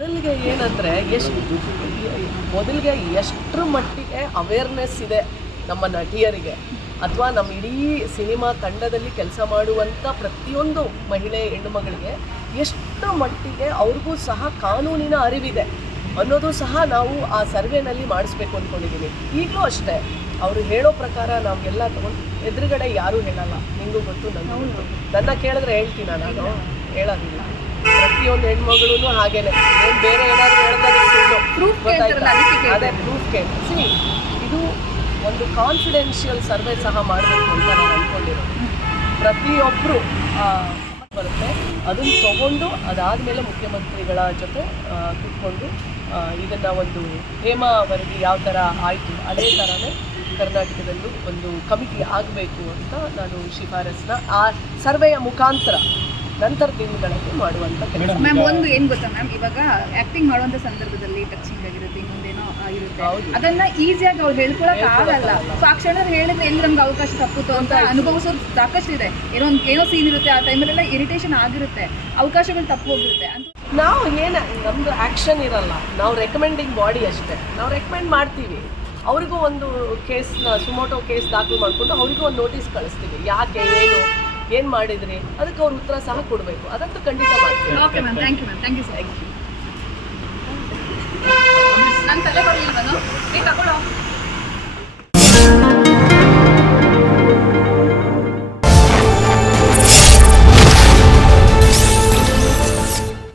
ಮೊದಲಿಗೆ ಏನಂದರೆ ಎಷ್ಟು ಮೊದಲಿಗೆ ಎಷ್ಟರ ಮಟ್ಟಿಗೆ ಅವೇರ್ನೆಸ್ ಇದೆ ನಮ್ಮ ನಟಿಯರಿಗೆ? ಅಥವಾ ನಮ್ಮ ಇಡೀ ಸಿನಿಮಾ ತಂಡದಲ್ಲಿ ಕೆಲಸ ಮಾಡುವಂಥ ಪ್ರತಿಯೊಂದು ಮಹಿಳೆ ಹೆಣ್ಣು ಮಗಳಿಗೆ ಎಷ್ಟು ಮಟ್ಟಿಗೆ ಅವ್ರಿಗೂ ಸಹ ಕಾನೂನಿನ ಅರಿವಿದೆ ಅನ್ನೋದು ಸಹ ನಾವು ಆ ಸರ್ವೆನಲ್ಲಿ ಮಾಡಿಸ್ಬೇಕು ಅಂದ್ಕೊಂಡಿದ್ದೀನಿ ಈಗಲೂ ಅಷ್ಟೇ ಅವರು ಹೇಳೋ ಪ್ರಕಾರ ನಾವೆಲ್ಲ ತಗೊಂಡು ಎದುರುಗಡೆ ಯಾರೂ ಹೇಳಲ್ಲ. ನಿಂಗೂ ಗೊತ್ತು ನನ್ನ ನನ್ನ ಕೇಳಿದ್ರೆ ಹೇಳ್ತೀನ ನಾನು? ಹೇಳೋದಿಲ್ಲ. ಪ್ರತಿಯೊಂದು ಹೆಣ್ಮಗಳು ಹಾಗೇನೆ. ಏನ್ ಬೇರೆ ಏನಾದ್ರು ಹೇಳ್ತಾರೆ ಅದಕ್ಕೆ ಅದೇ ಪ್ರೂಫ್ ಸಿ ಇದು ಒಂದು ಕಾನ್ಫಿಡೆನ್ಷಿಯಲ್ ಸರ್ವೆ ಸಹ ಮಾಡಬೇಕು ಅಂತ ನಾನು ಅಂದ್ಕೊಂಡಿರೋದು ಪ್ರತಿಯೊಬ್ಬರು ಬರುತ್ತೆ ಅದನ್ನು ತಗೊಂಡು ಅದಾದಮೇಲೆ ಮುಖ್ಯಮಂತ್ರಿಗಳ ಜೊತೆ ಕೂತ್ಕೊಂಡು ಇದನ್ನು ಇದನ್ನ ಒಂದು ಹೇಮಾ ವರದಿ ಯಾವ ಥರ ಆಯಿತು ಅದೇ ಥರನೇ ಕರ್ನಾಟಕದಲ್ಲೂ ಒಂದು ಕಮಿಟಿ ಆಗಬೇಕು ಅಂತ ನಾನು ಶಿಫಾರಸ್ನ ಆ ಸರ್ವೆಯ ಮುಖಾಂತರ ನಂತರ ದಿನಗಳಲ್ಲಿ ಮಾಡುವಂಥ ಕೆಲಸ. ಮ್ಯಾಮ್ ಒಂದು ಏನ್ ಗೊತ್ತಾ ಮ್ಯಾಮ್ ಇವಾಗ ಆಕ್ಟಿಂಗ್ ಮಾಡುವಂತ ಸಂದರ್ಭದಲ್ಲಿ ಟಚಿಂಗ್ ಆಗಿರುತ್ತೆ ಇನ್ನೊಂದೇನೋ ಆಗಿರುತ್ತೆ. ಅದನ್ನ ಈಸಿಯಾಗಿ ಅವ್ರು ಹೇಳ್ಕೊಳಕ್ ಆಗಲ್ಲ. ಹೇಳ್ಕೊಳಕ್ಕಾಗಲ್ಲ. ಸೊ ಆ ಕ್ಷಣದಲ್ಲಿ ಹೇಳಿದ್ರೆ ಎಲ್ಲಿ ನಮ್ಗೆ ಅವಕಾಶ ತಪ್ಪುತ್ತೋ ಅಂತ ಅನುಭವಿಸೋದು ಸಾಕಷ್ಟು ಇದೆ. ಏನೋ ಒಂದು ಏನೋ ಸೀನ್ ಇರುತ್ತೆ ಆ ಟೈಮಲ್ಲೆಲ್ಲ ಇರಿಟೇಷನ್ ಆಗಿರುತ್ತೆ. ಅವಕಾಶಗಳು ತಪ್ಪು ಹೋಗಿರುತ್ತೆ. ಅಂತ ನಾವು ಏನು ನಮ್ದು ಆಕ್ಷನ್ ಇರಲ್ಲ. ನಾವು ರೆಕಮೆಂಡಿಂಗ್ ಬಾಡಿ ಅಷ್ಟೇ. ನಾವು ರೆಕಮೆಂಡ್ ಮಾಡ್ತೀವಿ. ಅವ್ರಿಗೂ ಒಂದು ಕೇಸ್ನ ಸುಮೋಟೋ ಕೇಸ್ ದಾಖಲು ಮಾಡಿಕೊಂಡು ಅವರಿಗೂ ಒಂದು ನೋಟಿಸ್ ಕಳಿಸ್ತೀವಿ. ಯಾಕೆ ಏನು? ಏನ್ ಮಾಡಿದ್ರಿ? ಅದಕ್ಕೆ ಅವ್ರ ಉತ್ತರ ಸಹ ಕೊಡಬೇಕು. ಅದಂತೂ ಖಂಡಿತ ಮಾಡ್ತೀವಿ. Okay ma'am thank you ma'am thank you sir ನಾನು ತಲೆ ಬರಲಿಲ್ವನು ನೀವು ತಗೊಳ್ಳೋ.